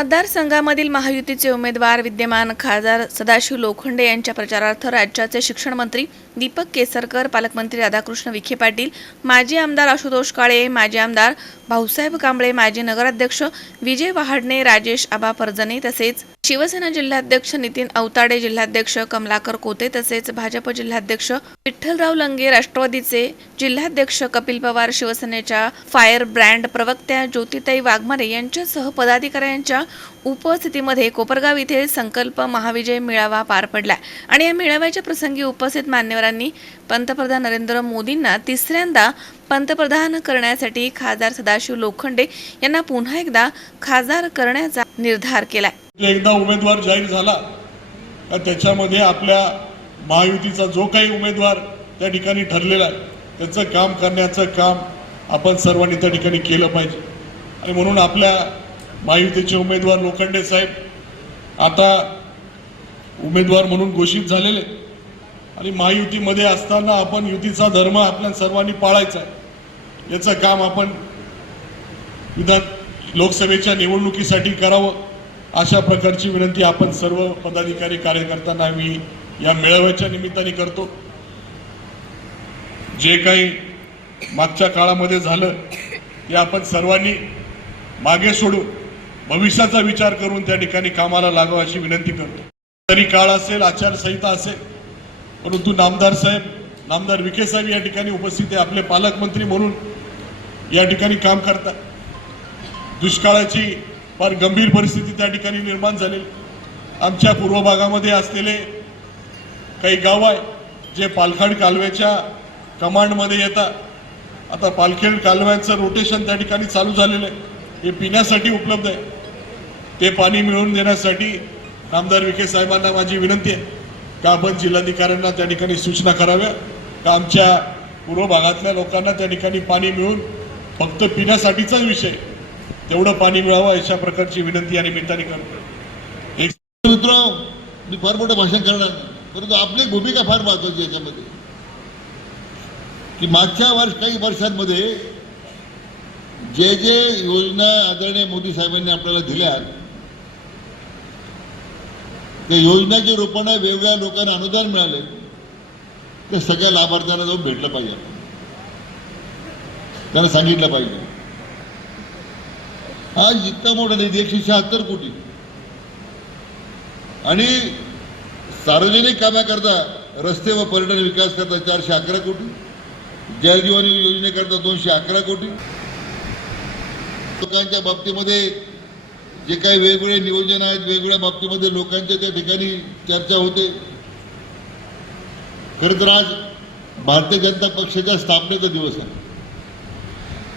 मतदारसंघामधील महायुतीचे उमेदवार विद्यमान खासदार सदाशिव लोखंडे यांच्या प्रचारार्थ राज्याचे शिक्षण मंत्री दीपक केसरकर पालकमंत्री राधाकृष्ण विखे पाटील माजी आमदार आशुतोष काळे माजी आमदार भाऊसाहेब कांबळे माजी नगराध्यक्ष विजय वहाडणे राजेश आबा परजणे तसेच शिवसेना जिल्हाध्यक्ष नितीन अवताडे जिल्हाध्यक्ष कमलाकर कोते तसेच भाजप जिल्हाध्यक्ष विठ्ठलराव लंगे राष्ट्रवादीचे जिल्हाध्यक्ष कपिल पवार शिवसेनेच्या फायर ब्रँड प्रवक्त्या ज्योतिताई वाघमारे यांच्यासह पदाधिकाऱ्यांच्या उपस्थितीमध्ये कोपरगाव येथे संकल्प महाविजय मेळावा पार पडला. आणि या मेळाव्याच्या प्रसंगी उपस्थित मान्यवरांनी पंतप्रधान नरेंद्र मोदींना तिसऱ्यांदा पंतप्रधान करण्यासाठी खासदार सदाशिव लोखंडे यांना पुन्हा एकदा खासदार करण्याचा निर्धार केलाय. आहे एकदा उमेदवार जाहीर झाला तर त्याच्यामध्ये आपल्या महायुतीचा जो काही उमेदवार त्या ठिकाणी ठरलेला आहे त्याचं काम करण्याचं काम आपण सर्वांनी त्या ठिकाणी केलं पाहिजे. आणि म्हणून आपल्या महायुतीचे उमेदवार लोखंडे साहेब आता उमेदवार म्हणून घोषित झालेले आणि महायुतीमध्ये असताना आपण युतीचा धर्म आपल्या सर्वांनी पाळायचा आहे. याचं काम आपण विधान लोकसभेच्या निवडणुकीसाठी करावं. अशा प्रकारची विनंती आपण सर्व पदाधिकारी कार्यकर्त्यांना मी या मेळाव्याच्या निमित्ताने करतो. जे काही मागच्या काळामध्ये झालं ते आपण सर्वांनी मागे सोडून भविष्याचा विचार करून त्या ठिकाणी कामाला लागावं अशी विनंती करतो. तरी काळ असेल आचारसंहिता असेल परंतु नामदार साहेब नामदार विखे साहेब या ठिकाणी उपस्थित आहे. आपले पालकमंत्री म्हणून या ठिकाणी काम करतात. दुष्काळाची फार गंभीर परिस्थिती त्या ठिकाणी निर्माण झालेली आमच्या पूर्व भागामध्ये असलेले काही गाव आहे जे पालखाड कालव्याच्या कमांडमध्ये येतात. आता पालखेड कालव्याचं रोटेशन त्या ठिकाणी चालू झालेलं आहे. हे पिण्यासाठी उपलब्ध आहे. ते पाणी मिळवून देण्यासाठी आमदार विखे साहेबांना माझी विनंती आहे का आपण जिल्हाधिकाऱ्यांना त्या ठिकाणी सूचना कराव्या का आमच्या पूर्व भागातल्या लोकांना त्या ठिकाणी पाणी मिळून फक्त पिण्यासाठीचाच विषय तेवढं पाणी मिळावं अशा प्रकारची विनंती या निमित्ताने करतो. एक मित्र मी फार मोठं भाषण करणार परंतु आपली भूमिका फार महत्वाची याच्यामध्ये. की मागच्या वर्ष काही वर्षांमध्ये जे जे योजना आदरणीय मोदी साहेबांनी आपल्याला दिल्या त्या योजनाच्या रूपाने वेगवेगळ्या लोकांना अनुदान मिळाले ते सगळ्या लाभार्थ्यांना जाऊन भेटलं पाहिजे. त्यांना सांगितलं पाहिजे. आज इतका मोठा निधी एकशे शहात्तर कोटी. आणि सार्वजनिक कामाकरता रस्ते व पर्यटन विकास करता चारशे अकरा कोटी. जलजीवन योजनेकरता दोनशे अकरा कोटी. लोकांच्या बाबतीमध्ये जे काही वेगवेगळे नियोजन आहेत वेगवेगळ्या बाबतीमध्ये लोकांच्या त्या ठिकाणी चर्चा होते. खरं तर आज भारतीय जनता पक्षाच्या स्थापनेचा दिवस आहे.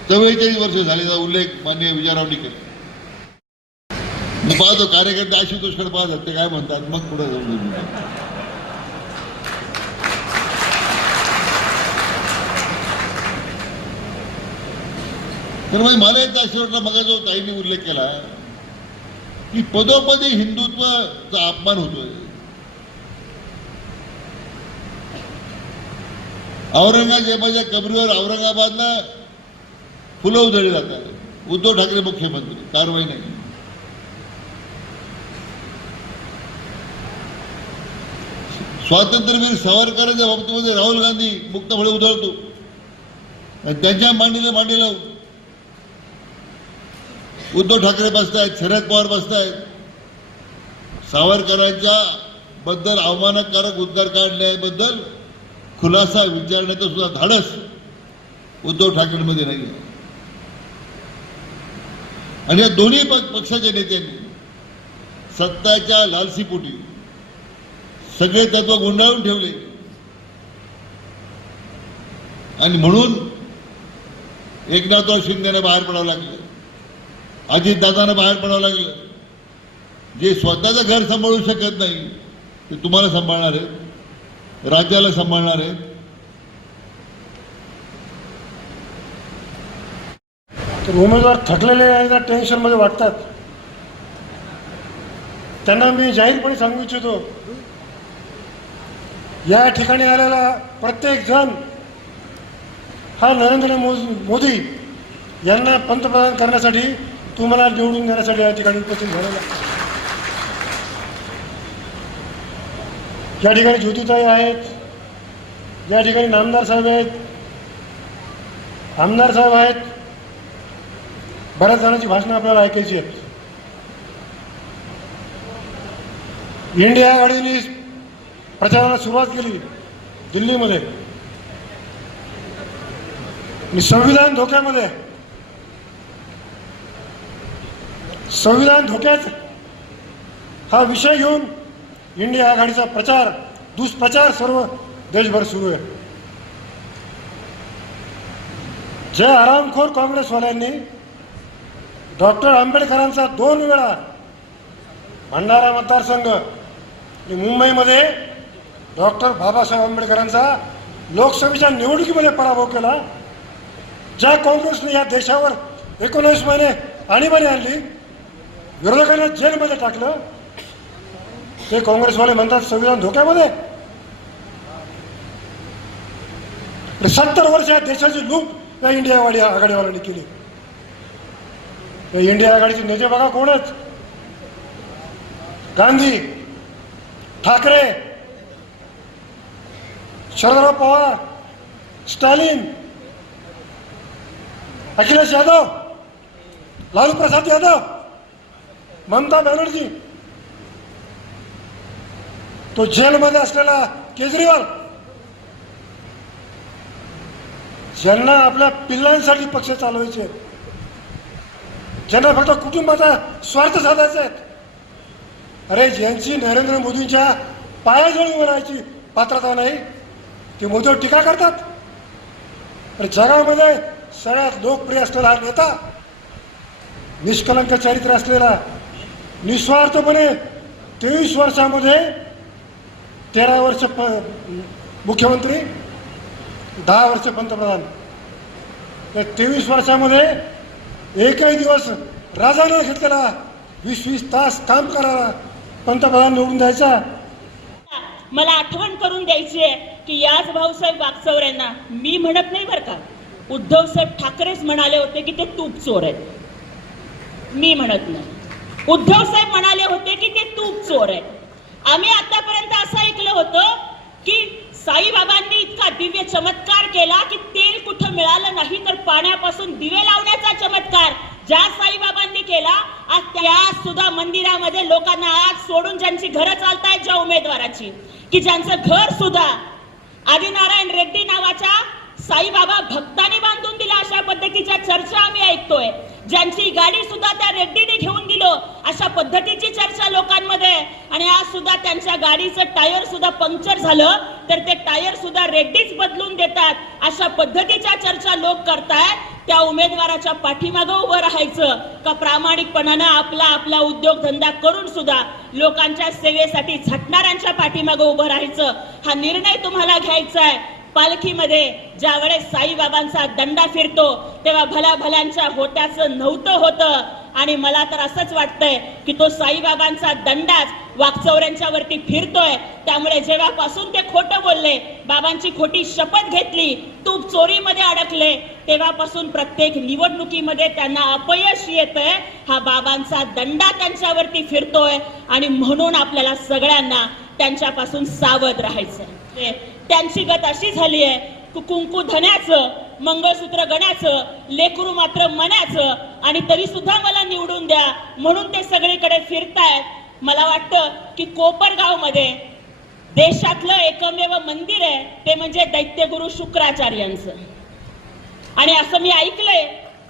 चव्वेचाळीस वर्ष झाले उल्लेख माननीय विजयरावनी केला. पाहतो कार्यकर्ते आशुतोषकडे पाहतात ते काय म्हणतात? मग पुढे जाऊन तर म्हणजे मला एक असं मग जो ताईंनी उल्लेख केला की पदोपदी हिंदुत्वाचा अपमान होतोय. औरंगजेबाच्या कबरीवर औरंगाबादला फुलं उधळली जातात. उद्धव ठाकरे मुख्यमंत्री कारवाई नाही. स्वातंत्र्यवीर सावरकरांच्या बाबतीमध्ये राहुल गांधी मुक्तफळे उधळतो. आणि त्यांच्या मांडीला मांडी लावून. उद्धव ठाकरे बसतायत शरद पवार बसतायत. सावरकरांच्या बद्दल अवमानकारक उद्गार काढल्याबद्दल खुलासा विचारण्याचं सुद्धा धाडस उद्धव ठाकरेंमध्ये नाही आहे आणि या दोन्ही पक्षाच्या नेत्यांनी सत्ताच्या लालसीपोटी सगळे तत्व गुंडाळून ठेवले. आणि म्हणून एकनाथराव शिंदेने बाहेर पडावं लागलं. अजितदादांना बाहेर पडावं लागलं. जे स्वतःचं घर सांभाळू शकत नाही ते तुम्हाला सांभाळणार आहेत राज्याला सांभाळणार आहेत. तर उमेदवार थकलेले आहेत ना टेन्शनमध्ये वाटतात. त्यांना मी जाहीरपणे सांगू इच्छितो या ठिकाणी आलेला प्रत्येक जण हा नरेंद्र मो मोदी यांना पंतप्रधान करण्यासाठी तुम्हाला निवडून देण्यासाठी या ठिकाणी उपस्थित झालेला या ठिकाणी ज्योतिताई आहेत या ठिकाणी नामदार साहेब आहेत आमदार साहेब आहेत बऱ्याच जणांची भाषणं आपल्याला ऐकायची आहेत. इंडिया आघाडीने प्रचाराला सुरुवात केली दिल्लीमध्ये. संविधान धोक्यामध्ये. संविधान धोक्यात हा विषय घेऊन इंडिया आघाडीचा प्रचार दुष्प्रचार सर्व देशभर सुरू आहे. जे आरामखोर काँग्रेसवाल्यांनी डॉक्टर आंबेडकरांचा दोन वेळा भंडारा मतदारसंघ. आणि मुंबईमध्ये डॉक्टर बाबासाहेब आंबेडकरांचा लोकसभेच्या निवडणुकीमध्ये पराभव केला. ज्या काँग्रेसने या देशावर एकोणीस महिने आणीबाणी आणली विरोधकांना जेलमध्ये टाकलं ते काँग्रेसवाले म्हणतात संविधान धोक्यामध्ये. सत्तर वर्ष या देशाची लूप या इंडियावाडी आघाडीवाल्यांनी केली. इंडिया आघाडीचे नेते बघा कोणच. गांधी ठाकरे शरदराव पवार स्टॅलिन अखिलेश यादव लालू प्रसाद यादव ममता बॅनर्जी. तो जेलमध्ये असलेला केजरीवाल. ज्यांना आपल्या पिल्लांसाठी पक्ष चालवायचे ज्यांना फक्त कुटुंबाचा स्वार्थ साधायचा आहेत अरे ज्यांची नरेंद्र मोदींच्या पायाजवळ म्हणायची पात्रता नाही ते मोदीवर टीका करतात. आणि जगामध्ये सगळ्यात लोकप्रिय असलेला हा नेता निष्कलंक चरित्र असलेला निस्वार्थपणे तेवीस वर्षामध्ये तेरा वर्ष प मुख्यमंत्री दहा वर्ष पंतप्रधान. या तेवीस वर्षामध्ये एकही दिवस राजाने घेतलेला. वीस वीस तास काम करायला पंतप्रधान निवडून द्यायचा. मला आठवण करून द्यायची आहे की याच भाऊसाहेब वागचौऱ्यांना मी म्हणत नाही बरं का. उद्धव साहेब ठाकरेच म्हणाले होते की ते तूप चोर आहेत. मी म्हणत नाही. उद्धव साहेब म्हणाले होते की ते तूप चोर आहेत. आम्ही आतापर्यंत असं ऐकलं होतं की साईबाबांनी इतका दिव्य चमत्कार केला की तेल कुठं मिळालं नाही तर पाण्यापासून दिवे लावण्याचा चमत्कार ज्या साईबाबांनी केला आज त्या सुद्धा मंदिरामध्ये लोकांना आज सोडून ज्यांची घरं चालतायत ज्या उमेदवाराची की ज्यांचं घर सुद्धा आदिनारायण रेड्डी नावाच्या साईबाबा भक्तांनी बांधून दिला अशा पद्धतीच्या चर्चा आम्ही ऐकतोय. ज्यांची गाडी सुद्धा त्या रेड्डीने घेऊन दिलं अशा पद्धतीची चर्चा लोकांमध्ये आणि आज सुद्धा त्यांच्या गाडीचं टायर सुद्धा पंक्चर झालं तर ते टायर सुद्धा रेड्डीच बदलून देतात. अशा पद्धतीच्या चर्चा लोक करतायत. त्या उमेदवाराच्या पाठीमागं उभं राहायचं. का प्रामाणिकपणानं आपला आपला उद्योगधंदा करून सुद्धा लोकांच्या सेवेसाठी झटणाऱ्यांच्या पाठीमागं उभं राहायचं? हा निर्णय तुम्हाला घ्यायचा आहे. पालखीमध्ये ज्यावेळेस साईबाबांचा दंडा फिरतो तेव्हा भल्या भल्यांच्या होत्याचं नव्हतं होतं. आणि मला तर असंच वाटतंय की तो साईबाबांचा दंडाच वाकचौऱ्यांच्या वरती फिरतोय. त्यामुळे जेव्हापासून ते खोटं बोलले बाबांची खोटी शपथ घेतली तूप चोरीमध्ये अडकले तेव्हापासून प्रत्येक निवडणुकीमध्ये त्यांना अपयश येतंय. हा बाबांचा दंडा त्यांच्यावरती फिरतोय आणि म्हणून आपल्याला सगळ्यांना त्यांच्यापासून सावध राहायचं त्यांची गत अशी झाली आहे की कुंकू धण्याचं मंगळसूत्र गण्याचं लेकरू मात्र मनाचं आणि तरी सुद्धा मला निवडून द्या म्हणून ते सगळीकडे फिरतायत. मला वाटतं की कोपरगावमध्ये देशातलं एकमेव मंदिर आहे ते म्हणजे दैत्यगुरु शुक्राचार्यांचं. आणि असं मी ऐकलंय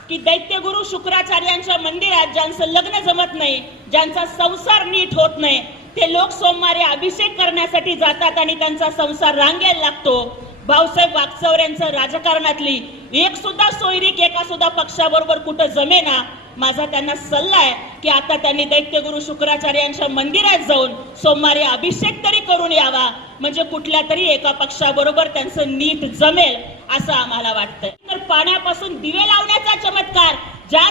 की दैत्यगुरु शुक्राचार्यांच्या मंदिरात ज्यांचं लग्न जमत नाही ज्यांचा संसार नीट होत नाही ते लोक सोमवारी अभिषेक करण्यासाठी जातात आणि त्यांचा संसार रांगायला लागतो. भाऊसाहेब वागचौऱ्यांचं राजकारणातली एक सुद्धा सोयरीक एका सुद्धा पक्षाबरोबर कुठं जमेना माझा त्यांना सल्ला आहे की आता त्यांनी दैत्यगुरु शुक्राचार्यांच्या मंदिरात जाऊन सोमवारी अभिषेक तरी करून यावा. म्हणजे कुठल्या तरी एका पक्षाबरोबर त्यांचं नीट जमेल असं आम्हाला वाटतं तर पाण्यापासून दिवे लावण्याचा चमत्कार ज्या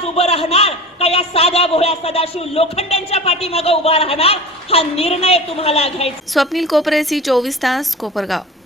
पाठीमागच उभं राहणार का या साध्या भोळ्या सदाशिव लोखंडांच्या पाठीमागे उभा राहणार? हा निर्णय तुम्हाला घ्यायचा. स्वप्नील कोपरेसी चोवीस तास कोपरगाव.